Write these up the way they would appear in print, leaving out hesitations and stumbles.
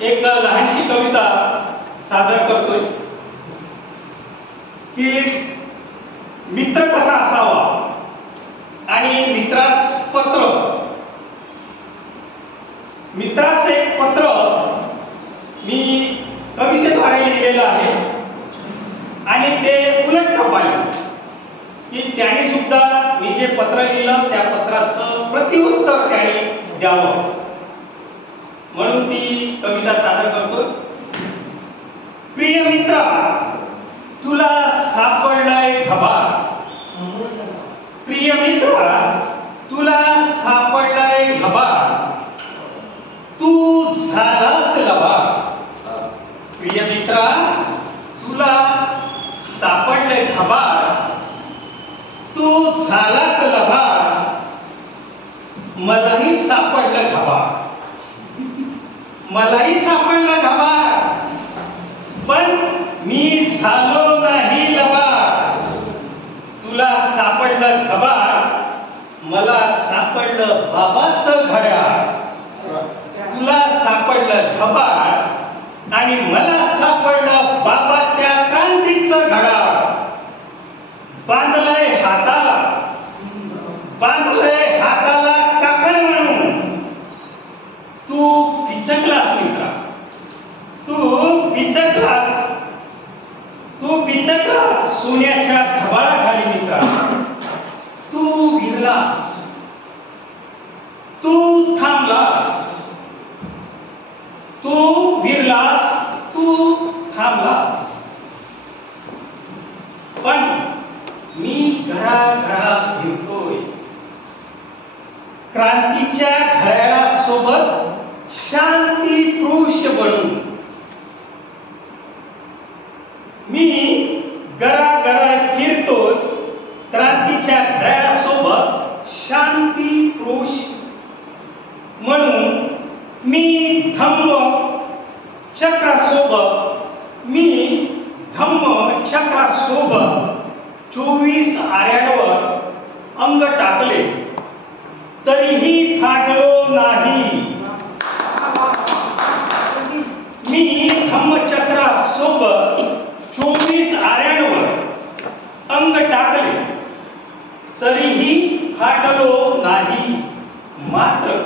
एक लहानशी कविता सादर करतोय की मित्र कसा असावा आणि मित्रास पत्र. मित्रास एक पत्र मी कवितेद्वारे लिहिलेलं आहे आणि ते उलट टपाली की त्याने सुद्धा मी जे पत्र लिहिलं त्या पत्राचं प्रतिउत्तर त्याने द्यावं म्हणून ती कविता सादर करतो. प्रिय मित्रा, तुला सापडलाय खबार. प्रिय मित्रा, तुला सापडलाय खबार, तू झालास लबाड. प्रिय मित्रा, तुला सापडलाय खबार, तू झालास लबाड. मलाही सापडलं खबार, मलाही सापडलं खबार, पण मी झालो नाही लबाड. तुला सापडलं खबार, मला सापडलं बाबाचं घड्याळ. तुला सापडलं खबार आणि मला सापडलं बाबाच्या क्रांतीचं घड्याळ. बांधलंय हाताला, बांधलंय हाताला काकण म्हणून. तू पिचकलास मित्रा, तू पिचकलास, तू पिचकलास सोन्याच्या खबाळाखाली मित्रा. तू विरलास, तू थांबलास, तू विरलास, तू थांबलास. पण मी घराघरात फिरतोय क्रांतीच्या घड्याळासोबत शांती पुरुष बनून. मी घराघरात फिरतोय क्रांतीच्या घड्याळासोबत शांती पुरुष म्हणून. मी धम्म चक्रासोबत, मी धम्म चक्रासोबत 24 आऱ्यांवर अंग टाकले तरीही फाटलो नाही. मी धम्मचक्रासोबत 24 आऱ्यांवर अंग टाकले तरीही फाटलो नाही. मात्र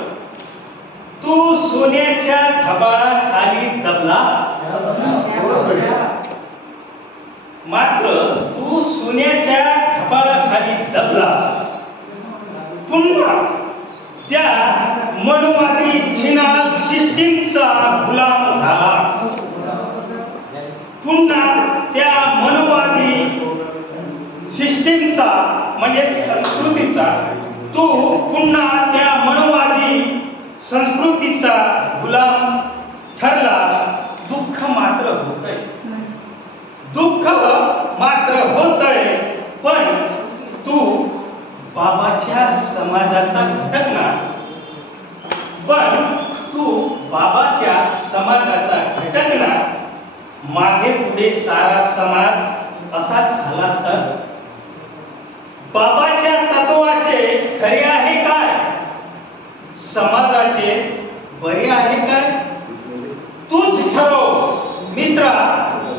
तू सोन्याच्या खबाळाखाली दबलास. मात्र तू सोन्याच्या खबाळाखाली दबलास. पुन्हा त्या मनुवादी झिनाल सिस्टीमचा गुलाम झालास. पुन्हा त्या मनुवादी सिस्टीमचा म्हणजे संस्कृतीचा, तू पुन्हा त्या मनुवादी संस्कृतीचा गुलाम ठरलास. दुःख मात्र होतंय, दुःख मात्र होतंय, पण तू बाबाच्या समाजाचा घटक ना. पण तू बाबाच्या समाजाचा घटक ना. मागे पुढे सारा समाज असाच झाला तर बाबाच्या तत्वाचे खरे आहे काय, समाजाचे बरे आहे काय. तूच ठरव मित्रा,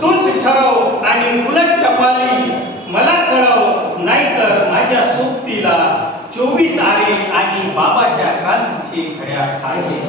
तूच ठरव आणि उलट टपाली मला कळव. नाहीतर माझ्या सोबतीला 24 आरे आणि बाबाच्या क्रांतीचे घड्याळ आहे.